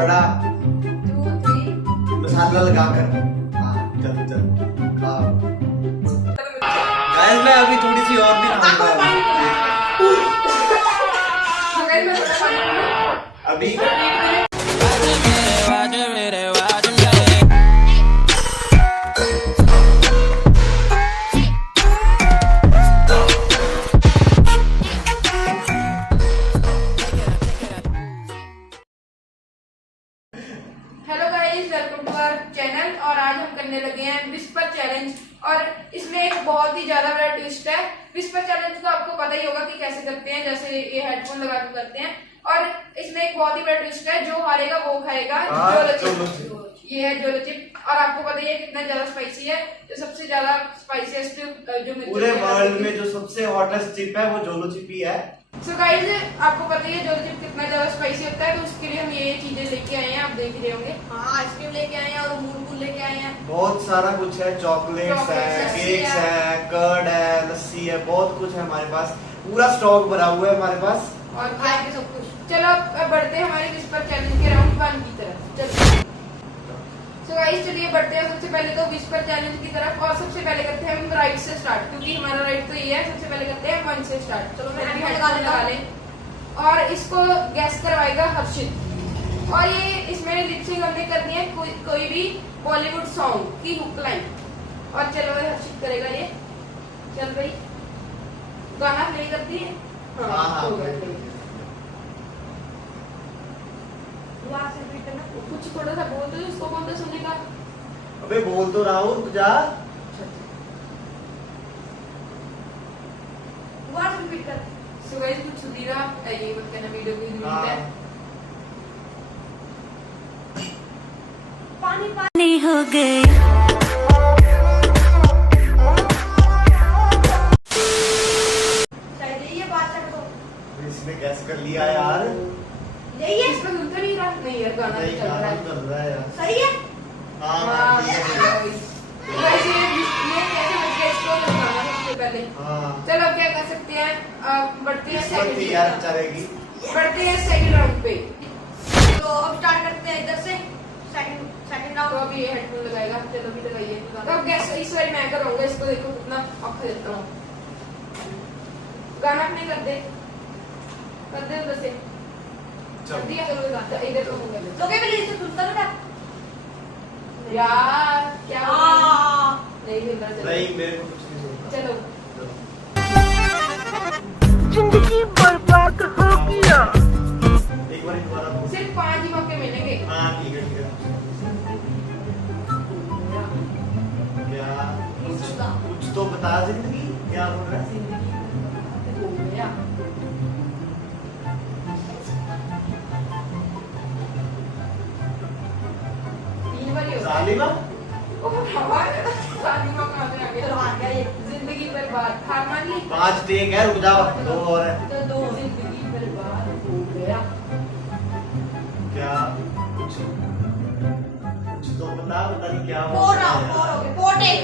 बड़ा 2 3 मसाला लगाकर। हाँ चल चल गाइस मैं अभी थोड़ी सी और भी खाऊंगा अभी। Hello guys, welcome to our channel. और आज हम करने लगे हैं विस्पर चैलेंज। और इसमें एक बहुत ही ज्यादा बड़ा ट्विस्ट है। विस्पर चैलेंज तो आपको पता ही होगा कि कैसे करते हैं, जैसे ये हेडफोन लगा के करते हैं। और इसमें एक बहुत ही बड़ा ट्विस्ट है, जो हारेगा वो खाएगा जोलो चिप। ये है जोलो चिप। और आपको पता ही है कितना ज्यादा स्पाइसी है। जो सबसे ज्यादा स्पाइसीएस्ट जो पूरे वर्ल्ड में जो सबसे हॉटेस्ट चिप है वो जोलो चिप ही है। सो गाइस, आपको पता ही है जोलो चिप कितना ज्यादा स्पाइसी होता है, तो उसके लिए हम ये चीजें लेके आए हैं। आप देख ही रहे होंगे। हाँ, आइसक्रीम लेके आए हैं और अमूल लेके आए हैं। बहुत सारा कुछ है, चॉकलेट्स है, केक्स है, कर्ड है, लस्सी है, बहुत कुछ है हमारे पास। पूरा स्टॉक भरा हुआ है हमारे पास और खाएंगे सब कुछ। चलो अब बढ़ते हैं हमारे विस्पर चैलेंज के राउंड 1 की तरफ। चलो सो गाइस, चलिए बढ़ते हैं सबसे पहले तो विस्पर चैलेंज की तरफ। और सबसे पहले करते हैं हम राइट से स्टार्ट, क्योंकि हमारा राइट तो ये है। सबसे पहले करते हैं 1 से स्टार्ट। चलो मैं भी हेडफोन लगा ले। और इसको गैस करवाएगा हर्षित। और ये इसमें लिपसिंग हमने करनी है कोई भी बॉलीवुड सॉन्ग की हुक लाइन। और चलो हर्षित करेगा ये। चल भाई, गाना प्ले करती है। हाँ। कुछ थोड़ा सा बोल दो, उसको कौन सा सुनने का। अबे बोल तो रहा हूँ, जा। सो गाइस, कुछ सुन रहा ये मत कहना वीडियो की जरूरत है। पानी पानी हो गई। इसने गैस कर लिया यार। यही है, इसमें सुनता नहीं रहा। नहीं यार, गाना नहीं, चल रहा गाना है। चल रहा है यार। सही है। हाँ वैसे ये कैसे बच गया, इसको लगाना सबसे पहले। हाँ। चलो अब क्या कर सकते हैं, बढ़ते हैं किस्मत थी यार चलेगी। बढ़ते हैं सेकंड राउंड पे। तो अब स्टार्ट करते हैं इधर से सेकंड तो राउंड। अभी ये हेडफोन लगाएगा। चलो भी लगाइए। तो अब गैस इस बार मैं करूंगा। इसको देखो कितना औखा देता हूँ। गाना अपने कर दे उधर से। कर दिया। चलो इधर को होगा। लोगे भी इसे सुनता बेटा यार क्या नहीं मिल रहा। नहीं मेरे को कुछ नहीं सुनना। चलो जिंदगी बर्बाद हो गया। एक बार दोबारा बोल। सिर्फ 5 ही मौके मिलेंगे। हाँ ठीक है ठीक है। क्या कुछ तो बता, जिंदगी क्या बोल रहा है। जालिमा जालिमा कहाँ पे आ गया? चलो हार गया ये। जिंदगी बर्बाद। हार मान ली। 5 टेक है, रुक जाओ, 2 और है। तो दो जिंदगी बर्बाद हो गया। क्या कुछ तो बता नहीं क्या बोल फोर रहा है राउंड, 4 यार। हो गए। 4 टेक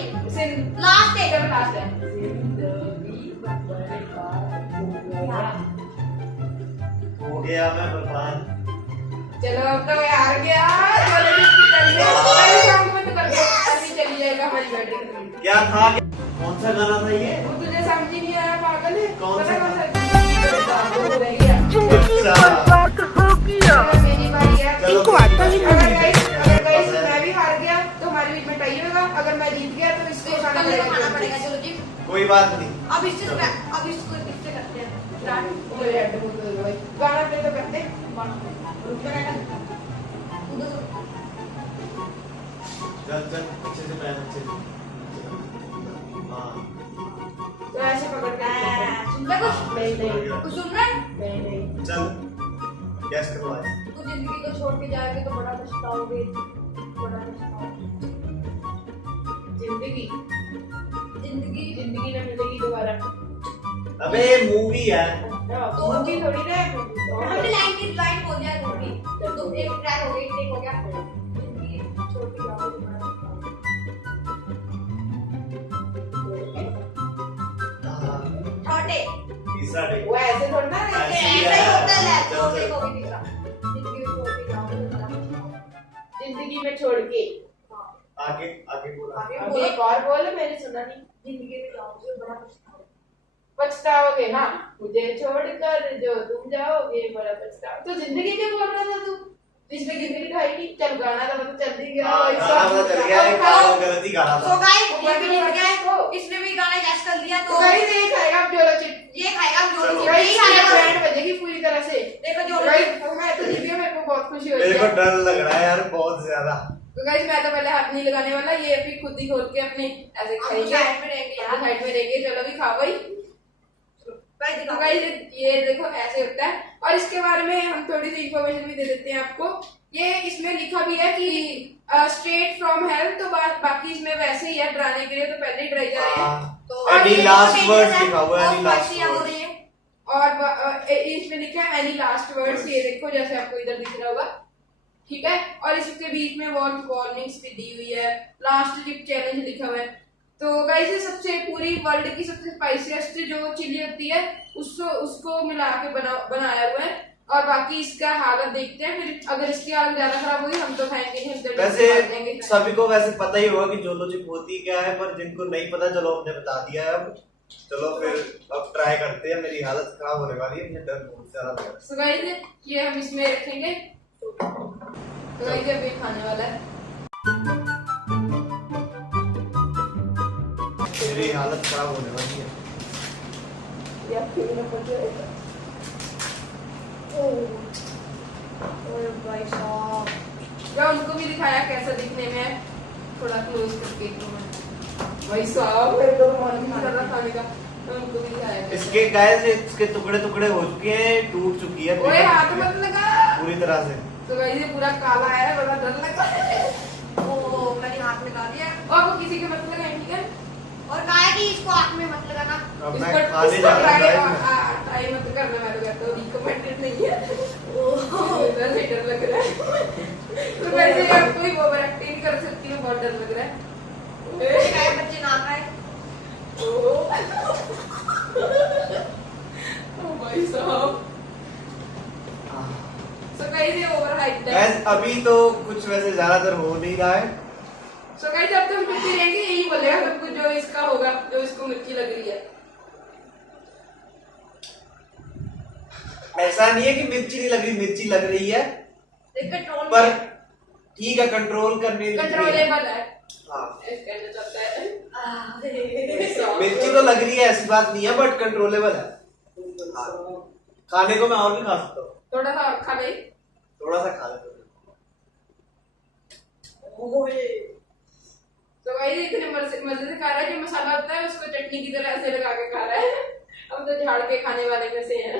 लास्ट टेक। चलो लास्ट है। जिंदगी बर्बाद हो गया। हो गया मैं बर्बाद। चलो अब तो मैं हार गया। चलो इसकी तारीफ है। पहले राउंड में तो कर दो, अभी चली जाएगा हमारी बैटिंग। क्या था, कौन सा गाना था ये? वो तुझे समझ ही नहीं आया, पागल है। कौन सा? पता जिंदगी बर्बाद हो गया। जिंदगी बर्बाद हो गया। चलो मेरी बारी है। चलो, इनको आता ही अगर नहीं। गाइस मैं भी हार गया तो हमारे बीच में टाई होगा। अगर मैं जीत गया तो इसको खाना खाना पड़ेगा। पड़ेगा। चलो जी, कोई बात नहीं। अब इसको करते हैं स्टार्ट। ओए हेड बोल दो भाई। गाना प्ले तो करते हैं। रुक जाएगा उधर। चल चल अच्छे से पहन, अच्छे से। हाँ तो ऐसे पकड़ के सुन ले कुछ? नहीं कुछ सुन रहा है? नहीं। चल गैस करो आज। तू जिंदगी को छोड़ के जाओगे तो बड़ा पछताओगे। बड़ा पछताओगे। जिंदगी जिंदगी न मिलेगी दोबारा। अबे मूवी है। तो मूवी थोड़ी ना है। हमने लाइन बोल दिया मूवी। तो एक ट्रैक हो गई, टेक हो गया। जिंदगी छोड़ के जाओगे तो बड़ा पछताओगे। छोटे तीसरा टेक। वो ऐसे थोड़ा ना ऐसे ही ऐसा ही होता है। चल, छोटे चल। को भी तीसरा जिंदगी को छोड़ के जाओगे तो बड़ा में छोड़ के। आगे आगे बोला। अभी एक और बोल, मैंने सुना नहीं। जिंदगी में जाओगे बड़ा पछताओगे, हाँ, मुझे छोड़कर जो तुम जाओगे बड़ा पछताओ। तो जिंदगी क्यों बोल रहा था तू? इसमें जिंदगी तो है नहीं। चल गाना तो मतलब चल ही गया। गाना पता चल गया, एक बार गलती गाना तो था। गाइस ये भी जीत गया, इसने भी गाना गैस कर लिया। तो गाइस ये खाएगा अब जोरो चिट, ये खाएगा जोरो चलो। चिट, गाइस ये ये खाएगा। बैंड बजेगी पूरी तरह से। देखो जोरो गाइस चिट। मैं तो जीत गया, मेरे को बहुत खुशी हो रही मेरे को है। डर लग रहा है यार बहुत ज्यादा। तो गाइस मैं तो पहले हाथ नहीं लगाने वाला, ये अभी खुद ही खोल के अपने ऐसे हम खाएंगे। साइड में रहेंगे यार। साइड में रहेंगे। चलो भी खाओ भाई। गाइस तो दिखाओ। गाइस ये देखो ऐसे होता है। और इसके बारे में हम थोड़ी सी इंफॉर्मेशन भी दे देते हैं आपको। ये इसमें लिखा भी है कि स्ट्रेट फ्रॉम हेल, तो बाकी इसमें वैसे ही है डराने के लिए, तो पहले ही डराई जा रहे हैं। तो एनी लास्ट वर्ड्स लिखा हुआ है, एनी लास्ट हो वर्ड्स। रही है। और इसमें लिखा है एनी लास्ट वर्ड्स, ये देखो जैसे आपको इधर दिख रहा होगा, ठीक है। और इसके बीच में वार्निंग्स भी दी हुई है, लास्ट जिप चैलेंज लिखा हुआ है। तो गाइस ये सबसे पूरी वर्ल्ड की सबसे स्पाइसीएस्ट जो चिली होती है उसको मिला के बनाया हुआ है। और बाकी इसका हालत देखते हैं, फिर अगर इसकी हालत ज्यादा खराब होगी हम तो खाएंगे नहीं, हम तो वैसे डाल देंगे। सभी को वैसे पता ही होगा कि जोलो चिप होती क्या है, पर जिनको नहीं पता चलो हमने बता दिया है अब। चलो फिर अब ट्राई करते हैं। मेरी हालत खराब होने वाली है, मुझे डर बहुत ज्यादा लग रहा है। So guys, ये हम इसमें रखेंगे। तो गाइस अभी खाने वाला है। मेरी हालत खराब होने वाली है। या फिर ना पड़ जाएगा। ओए भाई साहब, मैं उनको भी दिखाया कैसा दिखने में है, थोड़ा क्लोज करके। भाई साहब मेरे तो मन नहीं कर रहा खाने का, मैं उनको भी दिखाया। इसके गाइस इसके टुकड़े टुकड़े हो चुके हैं, टूट चुकी है ओए हाथ मत लगा। पूरी तरह से। तो गाइस ये पूरा काला है, बड़ा डर लग रहा है। ओ मैंने हाथ लगा दिया। और वो किसी के मत लगाएं, ठीक है। और कहा है कि इसको आंख में मत लगाना। अब मैं खाने जा रहा हूं। ट्राई मत करना, मैं तो कहता हूं रिकमेंडेड नहीं है। ओह डर लग रहा है। तो वैसे आप कोई ओवर एक्टिंग कर सकती हो, बहुत डर लग रहा है। बच्चे ना खाए। ओ भाई साहब। सो गाइस ये ओवर हाइप्ड है। गाइस अभी तो कुछ वैसे ज्यादातर हो नहीं रहा है। सो गाइस जब तक मिर्ची रहेंगी यही बोलेगा सब कुछ जो इसका होगा, जो इसको मिर्ची लग रही है। ऐसा नहीं है कि मिर्ची नहीं लग रही, मिर्ची लग रही है, कंट्रोल पर ठीक है कंट्रोल करने की। कंट्रोलेबल है। हाँ कहना चाहता है। मिर्ची तो लग रही है, ऐसी बात नहीं है, बट कंट्रोलेबल है। हाँ। खाने को मैं और भी खा सकता हूँ। थोड़ा सा और खा ले। थोड़ा सा खा लेता हूँ। तो भाई इतने मजे से खा रहा है, जो मसाला होता है उसको चटनी की तरह ऐसे लगा के खा रहा है। अब तो झाड़ के खाने वाले में से हैं।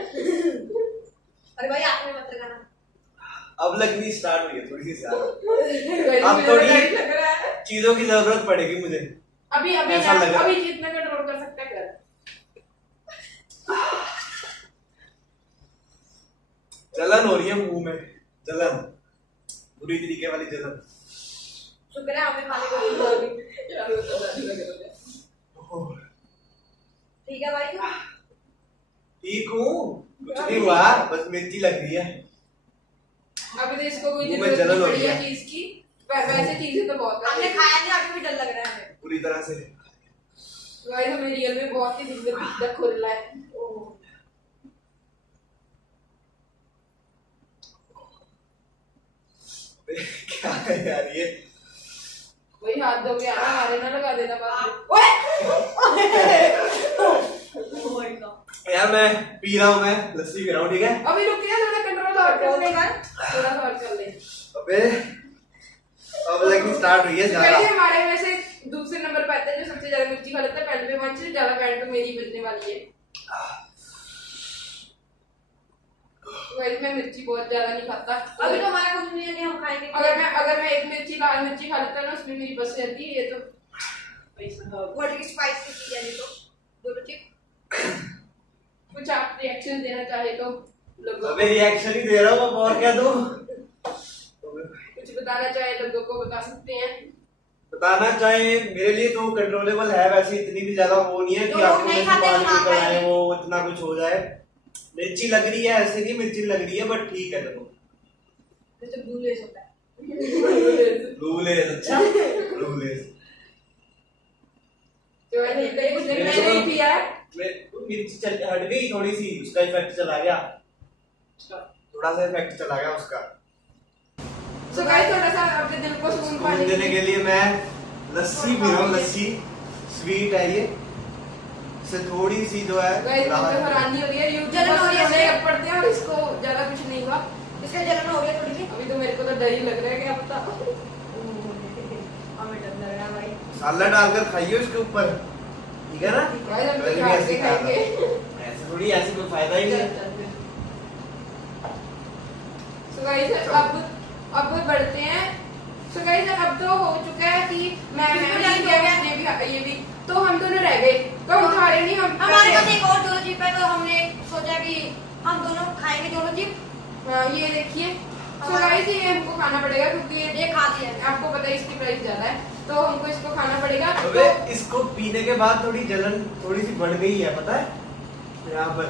अरे भाई आंख में मत लगाना। अब लगनी स्टार्ट हुई है थोड़ी सी ज्यादा। अब अब थोड़ी लग रहा है। चीजों की जरूरत पड़ेगी मुझे। अभी ऐसा लग रहा है। अभी जितना कंट्रोल कर सकता है कर। जलन हो रही है मुंह में, जलन, बुरी तरीके वाली जलन। शुक्र है हमें खाने को मिल गया। यार वो तो डर लग रहा है। ठीक है भाई तू? ठीक हूँ, कुछ नहीं हुआ, बस मिर्ची लग रही है। अभी तो इसको कोई मुंह में जरूरत जलन नहीं हो पड़ी रही है है। चीज की। वैसे चीजें तो बहुत है। हमने खाया नहीं, अभी भी डर लग रहा है हमें। पूरी तरह से। गाइस हमें रियल में बहुत ही दिक्कत हो रहा है। क्या है यार ये? वही हाथ धो के आना, हमारे ना लगा देना बाद में। ओए यार मैं पी रहा हूँ, मैं लस्सी पी रहा हूँ, ठीक है? अभी रुकिए, थोड़ा कंट्रोल और कर ले। थोड़ा सा और कर ले। अबे अब लगनी स्टार्ट हुई है ज्यादा। गाइस हमारे में से दूसरे नंबर पे आता है जो सबसे ज्यादा मिर्ची खा लेता है। पहले में वंश से ज्यादा बैंड तो मेरी बजने वाली है। गाइस मैं मिर्ची बहुत ज्यादा नहीं खाता। अभी तो हमारा कुछ नहीं है, हम खाएंगे। अगर मैं एक मिर्ची लाल मिर्ची खा लेता ना, उसमें मेरी बस जाती है। ये तो व्हाट इज स्पाइसी चीज है ये तो। दोनों चीज कुछ आप रिएक्शन देना चाहे तो लोगों अबे रिएक्शन ही दे रहा हूँ, अब और क्या दूँ? कुछ बताना चाहे लोगों को बता सकते हैं। बताना चाहे मेरे लिए तो कंट्रोलेबल है, वैसे इतनी भी ज्यादा वो नहीं है कि जो लोग आपको नहीं मिर्ची खाते पानी वो ना निकल आए, खाएं। वो इतना कुछ हो जाए। मिर्ची लग रही है, ऐसे नहीं मिर्ची लग रही है, बट ठीक है। देखो जैसे ब्लू लेस होता है। रूलेस, अच्छा रूलेस। तो मैंने कुछ नहीं थी यार। मिर्ची चल हट गई थोड़ी सी, उसका इफेक्ट चला गया, थोड़ा सा इफेक्ट चला गया उसका। तो गाइस थोड़ा सा अपने दिल को सुकून देने के लिए मैं लस्सी पी रहा हूँ, लस्सी स्वीट है ये, इससे थोड़ी सी जो है गाइस मुझे हैरानी हो रही है, जलन हो रही है, यूट्यूब पढ़ते हैं और इसको ज्यादा कुछ नहीं हुआ। इसका जलन हो रही है थोड़ी सी। अभी तो मेरे को तो डर ही लग रहा है कि अब तक हमें डर लग रहा है भाई। साला डालकर खाइए उसके ऊपर, ठीक है ना? गाइस हम पहले भी तो ऐसे खाया था। खाएंगे। ऐसे थोड़ी, ऐसे कोई फायदा ही नहीं। So guys, अब बढ़ते हैं। So guys, अब तो हो चुका है कि ये भी तो हम दोनों रह गए, तो हम खा रहे नहीं, हम हमारे पास एक और जोलो चिप है, तो हमने सोचा कि हम दोनों खाएंगे जोलो चिप। ये देखिए। So guys, ये हमको खाना पड़ेगा क्योंकि ये खाते हैं। आपको पता है इसकी प्राइस ज्यादा है, तो हमको इसको खाना पड़ेगा। अबे इसको पीने के बाद थोड़ी जलन थोड़ी सी बढ़ गई है, पता है? यहाँ पर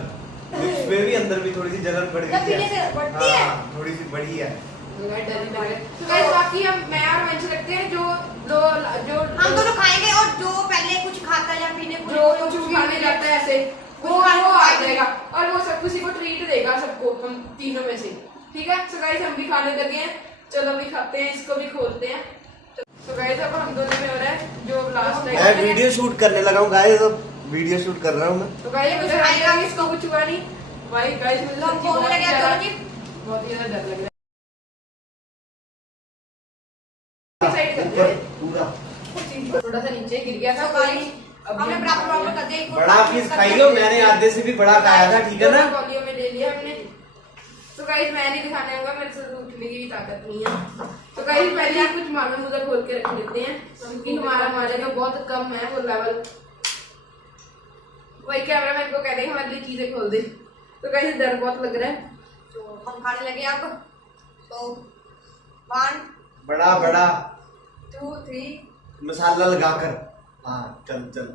लिप्स में भी, अंदर भी थोड़ी सी जलन बढ़ गई जब पीने से बढ़ती है? हाँ, थोड़ी सी बढ़ी है। तो guys, बाकी हम मैं और मंच रखते हैं जो हम दोनों खाएंगे, और जो पहले कुछ खाता है या पीने जो कुछ खाने जाता है ऐसे वो आ जाएगा, और वो सब किसी को ट्रीट देगा, सबको, हम तीनों में से, ठीक है? सो गाइस हम भी खाने लगे हैं, चलो भी खाते हैं, इसको भी खोलते हैं। तो गाइस अब हम दोनों में हो रहा है जो लास्ट मैं वीडियो शूट करने लगा हूँ गाइस, अब वीडियो शूट कर रहा हूँ मैं। तो गाइस कुछ खाएगा, इसको कुछ हुआ नहीं भाई। गाइस मुझे तो हम सच्ची खोलने लगे जोलो चिप। बहुत ही ज्यादा डर लग रहा है। ऊपर पूरा थोड़ा सा नीचे गिर गया था, तो गाइस हमने बराबर कर दिया। बड़ा पीस खाइयो, मैंने आधे से भी बड़ा खाया था, ठीक है ना? कॉलियों में ले लिया हमने। तो गाइस मैं नहीं दिखाने आऊंगा, मेरे से उठने की भी ताकत नहीं है। तो गाइस पहले आप कुछ मालूम उधर खोल के रख लेते हैं, क्योंकि हमारे में बहुत कम है वो लेवल। वही कैमरामैन को कह देंगे हमारे लिए चीजें खोल दे। तो गाइस डर बहुत लग रहा है, तो हम खाने लगे अब। तो 1 बड़ा बड़ा 2 3 मसाला लगाकर। हाँ चल चल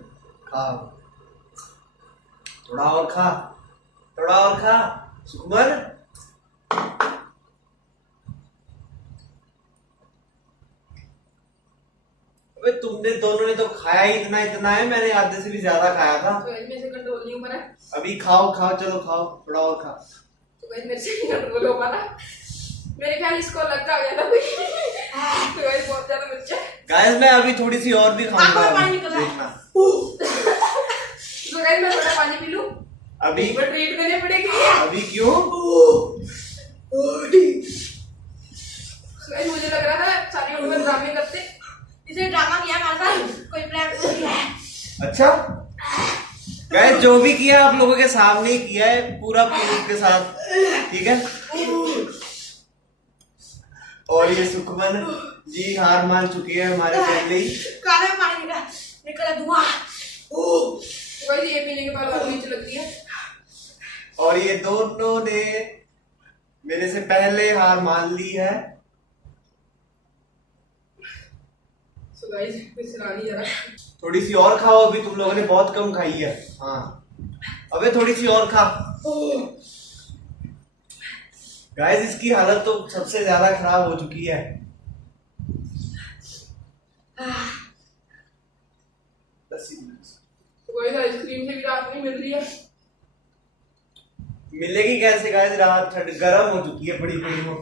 खा, थोड़ा और खा, थोड़ा और खा सुकुमार। अबे तुमने दोनों ने तो खाया ही इतना इतना है, मैंने आधे से भी ज्यादा खाया था। तो गाइस मेरे से कंट्रोल नहीं हो पा रहा। अभी खाओ खाओ, चलो खाओ, थोड़ा और खा। तो गाइस मेरे से कंट्रोल हो पा रहा, मेरे ख्याल इसको अलग का गया था कोई। तो गाइस बहुत ज्यादा बच्चा है। गाइस मैं अभी थोड़ी सी और भी खाऊंगा, आंखों में पानी निकल रहा है। देखना। तो गाइस मैं थोड़ा पानी पी लूं, अभी वो ट्रीट करनी पड़ेगी। अभी क्यों? गाइस मुझे लग रहा था सारी उम्र ड्रामे करते, इसे ड्रामा किया हमारे साथ, कोई प्रैंक किया है। अच्छा गाइस जो भी किया आप लोगों के सामने ही किया है, पूरा प्रूफ के साथ, ठीक है? और ये सुखमन जी हार मान चुकी है हमारे पहले ही। कान में पानी निकला धुआं। गाइस ये पीने के बाद और नीचे लगती है। और ये दोनों ने मेरे से पहले हार मान ली है। सो गाइस कुछ सुनानी जरा। थोड़ी सी और खाओ, अभी तुम लोगों ने बहुत कम खाई है। हाँ अबे थोड़ी सी और खा। गाइस इसकी हालत तो सबसे ज्यादा खराब हो चुकी है। तो गाइस आइसक्रीम से भी राहत नहीं मिल रही है। मिलेगी कैसे गाइस, रात ठंड गर्म हो चुकी है बड़ी बड़ी हो।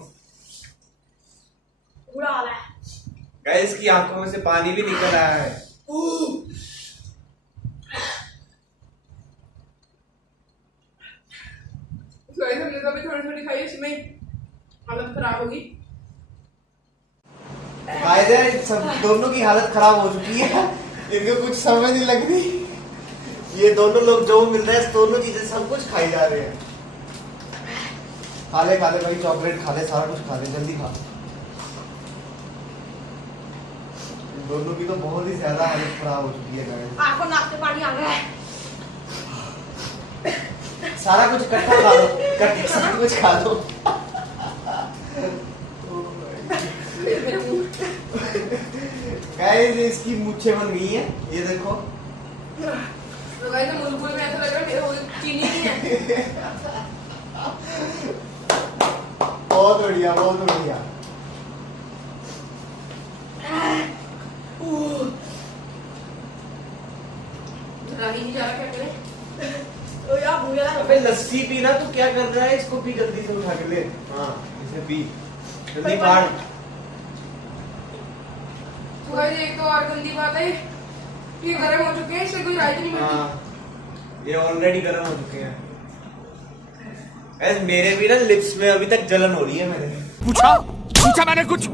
बुरा हाल है। गाइस की आंखों में से पानी भी निकल आया है। गाइस हमने तो अभी थोड़ी थोड़ी खाई, उसमें हालत खराब होगी। गाइस सब दोनों की हालत खराब हो चुकी है, इनको कुछ समझ नहीं लग रही। ये दोनों लोग जो मिल रहे हैं दोनों चीजें सब कुछ खाई जा रहे हैं। खा ले भाई, चॉकलेट खा ले, सारा कुछ खा ले, जल्दी खा। दोनों की तो बहुत ही ज्यादा हालत खराब हो चुकी है गाइस। आंखों नाक से पानी आ गया है। सारा कुछ इकट्ठा खा लो, इकट्ठा सब कुछ खा लो। गाइस इसकी मूछें बन गई हैं, ये देखो। तो गाइस मुल्कुल में ऐसा लग रहा है वो चीनी नहीं है। बहुत बढ़िया बहुत बढ़िया। ही नहीं जा रहा, क्या करें? तो यार भूल गया। अबे लस्सी पीना, तू क्या कर रहा है? इसको पी जल्दी से, उठा के ले। हाँ इसे पी जल्दी, काट। तो गाइस एक तो और गंदी बात है, ये गर्म हो चुके हैं, इससे कोई राइट नहीं बनती। हाँ ये ऑलरेडी गर्म हो चुके हैं। ऐसे मेरे भी ना लिप्स में अभी तक जलन हो रही है। मैंने पूछा मैंने कुछ।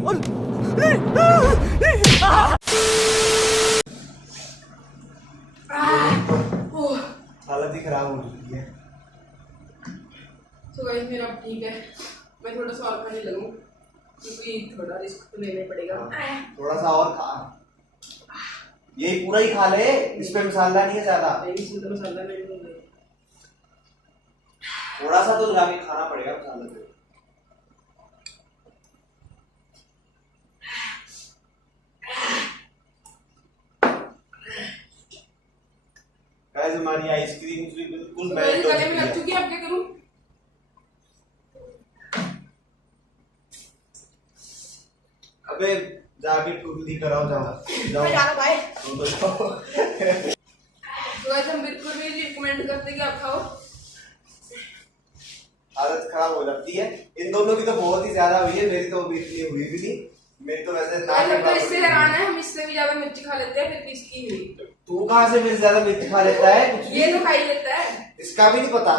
ओह, हालत ही खराब हो चुकी है। तो गाइस मेरा अब ठीक है, मैं थोड़ा सा और खाने लगूं क्योंकि थोड़ा रिस्क तो लेना ही पड़ेगा। थोड़ा सा और खा, यही पूरा ही खा ले, इस पे मसाला नहीं है ज्यादा। इसमें तो मसाला नहीं है। थोड़ा सा तो लगा के खाना पड़ेगा मसाले पे। गाइस हमारी आइसक्रीम भी बिल्कुल तो मेल्ट गाइस हो गले में चुकी लग है। चुकी है, अब क्या करूं? अबे जाके टूटली कराओ, जाओ मैं जाओ जा रहा हूँ भाई। तुम तो जाओ। तो गाइस हम बिल्कुल भी रिकमेंड करते कि आप खाओ। हालत खराब हो जाती है। इन दोनों की तो बहुत ही ज्यादा हुई है, मेरी तो अभी इतनी हुई भी नहीं। मेरी तो वैसे गाइस हम तो नाक इससे हैरान है, हम इससे भी ज्यादा मिर्ची खा लेते हैं, फिर भी इसकी हुई। तू कहाँ से मेरे से ज्यादा मिर्च खा लेता है? कुछ ये भी तो खा ही लेता है। इसका भी नहीं पता।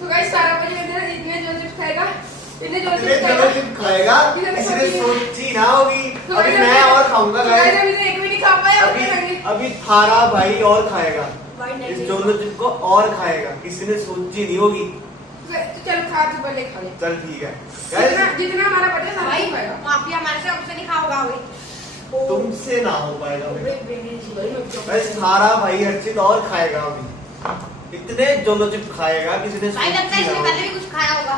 तो गाइस सारा मुझे इतने जो चिप्स खाएगा, इतने जो इतने चिप्स जगह खाएगा, चिप खाएगा, कितने किसी ने सोची? सोची ना होगी। तो अभी गाइस मैं और खाऊंगा तो गाइस गाइस। अभी तो एक भी नहीं खा पाया, और क्या अभी करेंगे? अभी थारा भाई और खाएगा, भाई नहीं इस नहीं। दोनों चिप को और खाएगा, किसी ने सोची नहीं होगी। तो चल खा, तू पहले खा ले। चल ठीक है जितना गाइस, जितना हमारा बचा सारा भाई ही खाएगा। माफिया हमारे से हमसे नहीं खाओगा भाई। तुमसे ना हो पाएगा अबे बेबी जी भाई, मत गाइस। थारा भाई हर चीज और खाएगा अभी, इतने दोनों चिप खाएगा, किसी ने भाई लगता है सोची इसने ना पहले होगी। भी कुछ खाया होगा।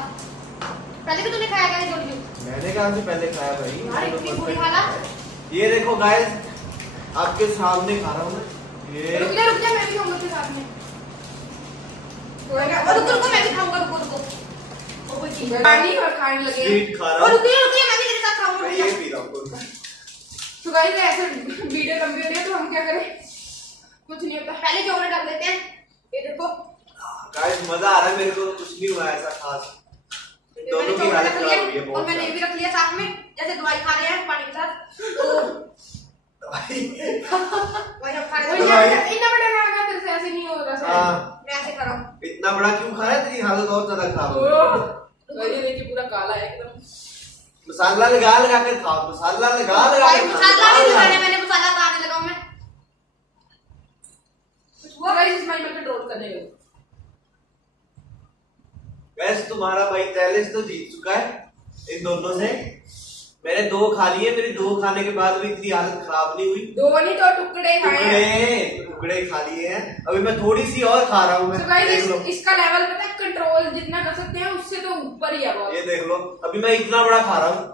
पहले भी तूने खाया क्या ये जोड़ी? मैंने कहा से पहले खाया भाई। यार इतनी बुरी परफेक्ट हालत। है। ये देखो गाइस, आपके सामने खा रहा हूँ मैं ये। रुक जा, मैं भी खाऊंगा तेरे साथ में। रुको रुको मैं भी खाऊंगा, रुको रुको। और कोई चीज पानी और खाने लगे। स्वीट खा और रहा हूँ रुकिए रुकिए मैं भी तेरे साथ खाऊंगा। मैं, ये पी रहा हूँ। तो गाइस ऐसे वीडियो लंबी हो रही है तो हम क्या करें, कुछ नहीं होता। पहले चॉकलेट रख लेते हैं। ये देखो गाइस मजा आ रहा है मेरे को, तो कुछ नहीं हुआ ऐसा खास। मैंने दोनों की चॉकलेट हालत रख खराब हुई है लिया और बहुत मैंने ये भी रख लिया साथ में, जैसे दवाई खा रहे हैं पानी के साथ। तो वही हम खा रहे वही हैं। यार, इतना बड़ा लगा तेरे से ऐसे नहीं हो रहा सर। हाँ, मैं ऐसे खा रहा हूँ। इतना बड़ा क्यों खा रहा है? तेरी हालत और ज्यादा खराब हो गई। तो ये देखिए पूरा काला है एकदम। मसाला लगा लगा कर खाओ, मसाला लगा लगा भाई कर मसाला नहीं खाओ। लगाने, मैंने मसाला लगाने लगा हूँ मैं। वो गाइस इस माइंड में कंट्रोल करने को। वैसे तुम्हारा भाई चैलेंज तो जीत चुका है इन दोनों से। मैंने 2 खा लिए, मेरी 2 खाने के बाद भी इतनी हालत खराब नहीं हुई। 2 नहीं तो टुकड़े खाए हैं। टुकड़े खा लिए हैं, अभी मैं थोड़ी सी और खा रहा हूँ। मैं तो गाइस देख लो, इसका लेवल पता है, कंट्रोल जितना कर सकते हैं उससे तो ऊपर ही है बहुत। ये देख लो, अभी मैं इतना बड़ा खा रहा हूँ,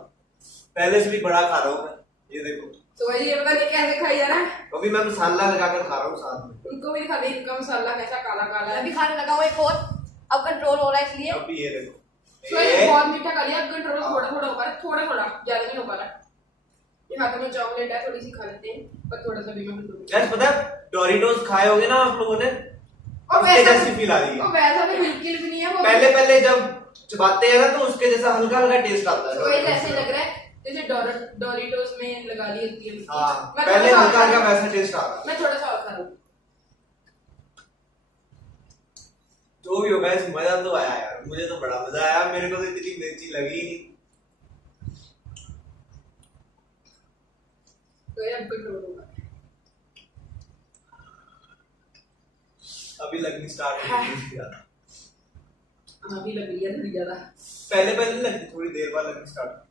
पहले से भी बड़ा खा रहा हूँ मैं। ये देखो, तो गाइस ये पता नहीं कैसे खाई जा रहा है। अभी मैं मसाला लगाकर खा रहा हूँ साथ में। उनको भी दिखा दे इनका मसाला कैसा काला काला मैं है। भी खाने लगा हूँ एक और। अब कंट्रोल हो रहा है इसलिए। अभी ये देखो, तो ये बहुत मीठा खा लिया, अब कंट्रोल थोड़ा थोड़ा हो पा रहा है, थोड़ा थोड़ा, ज्यादा नहीं हो पा रहा है। ये हाथों में चॉकलेट है, थोड़ी सी खा लेते हैं, पर थोड़ा सा भी मैं कंट्रोल। गाइस पता है डोरिटोस खाए होगे ना आप लोगों ने, और उसके वैसा जैसी फील आ रही है। और वैसा तो बिल्कुल भी नहीं है वो। पहले पहले जब चबाते हैं ना तो उसके जैसा हल्का हल्का टेस्ट आता तो है। ये ऐसे लग रहा है जैसे डोरिटोस में लगा ली होती है। हाँ, मैं पहले थोड़ा सा हल्का और हल्का खा रहा हूँ। वैसा टेस्ट आ रहा है। मैं थोड़ा सा और खा रहा हूँ। जो भी होगा, इस मजा तो आया यार, मुझे तो बड़ा मजा आया। मेरे को तो इतनी मिर्ची लगी ही नहीं। तो ये अब कंट्रोल होगा। अभी लगनी स्टार्ट हो गई इसकी ज्यादा। अभी लग रही है थोड़ी ज्यादा। पहले पहले नहीं लगती, थोड़ी देर बाद लगनी स्टार्ट होती।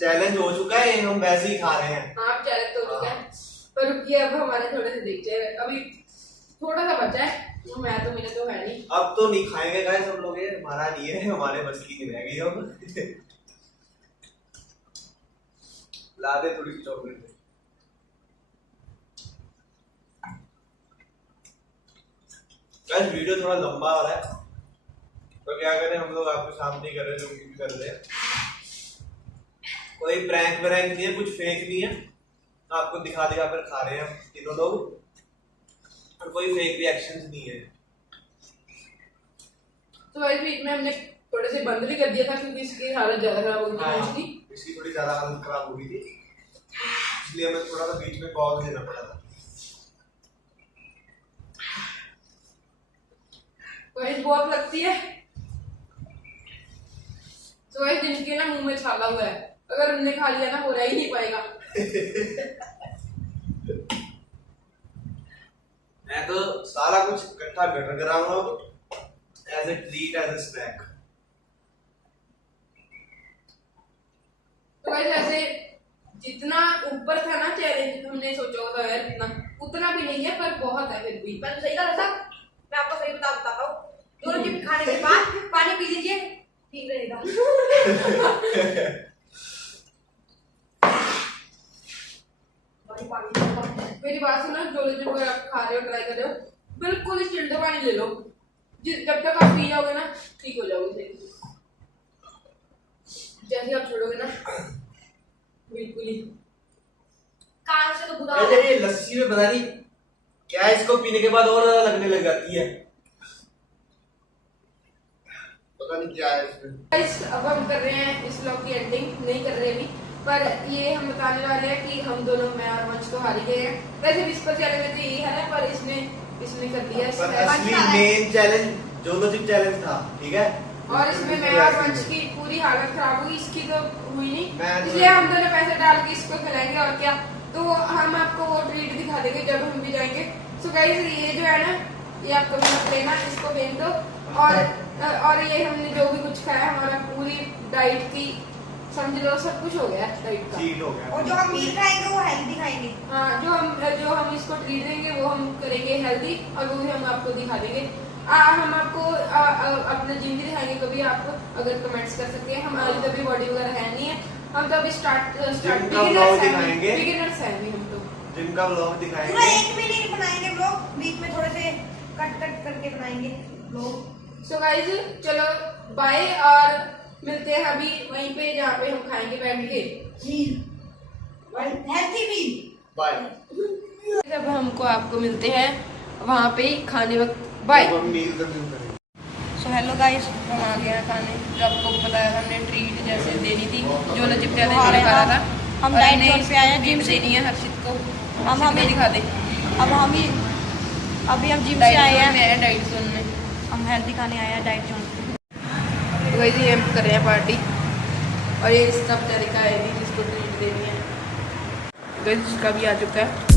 चैलेंज हो चुका है, हम वैसे ही खा रहे हैं। हाँ चैलेंज तो हो चुका है, पर रुकिए अब हमारे थोड़े से देखते हैं। अभी थोड़ा सा बचा है, तो मैं तो मेरे तो है नहीं। अब तो नहीं खाएंगे गाइस हम लोग, ये हमारा नहीं है, हमारे बस की नहीं रह गई अब। ला दे थोड़ी सी चॉकलेट। गाइस वीडियो थोड़ा लंबा हो रहा है, तो क्या करें, हम लोग आपके सामने ही कर रहे हैं, जो भी कर रहे हैं। कोई प्रैंक व्रैंक नहीं है, कुछ फेक नहीं है, आपको दिखा कर खा रहे हैं हम तीनों लोग, और कोई फेक रिएक्शंस नहीं है। तो भाई बीच में हमने थोड़े से बंद भी कर दिया था क्योंकि इसकी हालत ज्यादा खराब हो गई थी इसकी। इसकी थोड़ी ज्यादा हालत खराब हो गई थी, इसलिए हमें थोड़ा सा बीच में पॉज देना पड़ा था। गाइस बहुत लगती है। तो गाइस जिनके ना मुंह में छाला हुआ है, अगर उनने खा लिया ना वो रह ही नहीं पाएगा। मैं तो सारा कुछ इकट्ठा कर रहा हूँ as a treat, as a snack. तो गाइस ऐसे जितना ऊपर था ना चैलेंज हमने सोचा होता है उतना भी नहीं है, पर बहुत है फिर भी। मैं तो सही कहा था, मैं आपको सही बताता हूँ। दोनों चिप्स खाने के बाद पानी पी लीजिए, ठीक रहेगा। मेरी बात सुनो, जो लोग आप खा रहे हो, ट्राई कर रहे हो, बिल्कुल ही चिल्ड पानी ले लो। जब तक आप पी जाओगे ना ठीक हो जाओगे। जैसे आप छोड़ोगे ना बिल्कुल ही कान से तो बुरा अरे ये लस्सी में पता नहीं क्या है, इसको पीने के बाद और लगने लग जाती है, पता नहीं क्या है इसमें। गाइस अब हम कर रहे हैं इस व्लॉग की एंडिंग, नहीं कर रहे अभी, पर ये हम बताने वाले हैं कि हम दोनों, मैं और मंच, तो हार ही गए हैं। वैसे विस्पर चैलेंज में तो यही है, पर इसने कर दिया। पर असली मेन चैलेंज जोलोजिक चैलेंज था, ठीक है। और इसमें मैं और मंच की पूरी हालत खराब हुई, इसकी तो हुई नहीं, मैं तो- इसलिए हम दोनों पैसे डाल के इसको खिलाएंगे। और क्या, तो हम आपको वो ट्रीट दिखा देंगे जब हम भी जाएंगे। सो गाइस ये जो है ना, ये आपको मत लेना, इसको फेंक दो। और ये हमने जो भी कुछ खाया, हमारा पूरी डाइट की समझ लो सब कुछ हो गया डाइट का। चीट हो गया। और जो हम मील खाएंगे वो हेल्दी खाएंगे। हाँ, जो हम इसको ट्रीट देंगे वो हम करेंगे हेल्दी, और वो भी हम आपको दिखा देंगे। हम आपको अपना जिम भी दिखाएंगे कभी, आप अगर कमेंट्स कर सकते हैं। हमारी तो अभी बॉडी वगैरह है नहीं है, हम तो अभी बिगिनर्स हैं अभी हम तो। जिम का व्लॉग पूरा दिखाएंगे। एक भी नहीं बनाएंगे व्लॉग, बीच में थोड़े से कट करके बनाएंगे व्लॉग। सो गाइस चलो बाय, और मिलते हैं अभी वहीं पे जहाँ पे हम खाएंगे बैठ के मील, हेल्थी मील। बाय। जब हमको आपको मिलते हैं वहाँ पे खाने वक्त, बाय। हम मील कंज्यूम करेंगे। सो हेलो गाइस, हम आ गए हैं खाने। जो आपको बताया हमने ट्रीट जैसे देनी थी, जो नजीब चैलेंज में करा था। हम और डाइट हमने जोन पे आए हैं, जिम देनी है हर्षित को। हम हमें दिखा दे। अब अभी हम जिम से आए हैं, डाइट जोन में हम हेल्दी खाने आए हैं डाइट जोन पे। तो वही ये हम कर रहे हैं पार्टी, और ये इसका बेचारे का है जिसको ट्रीट देनी है। गाइस इसका भी आ चुका है।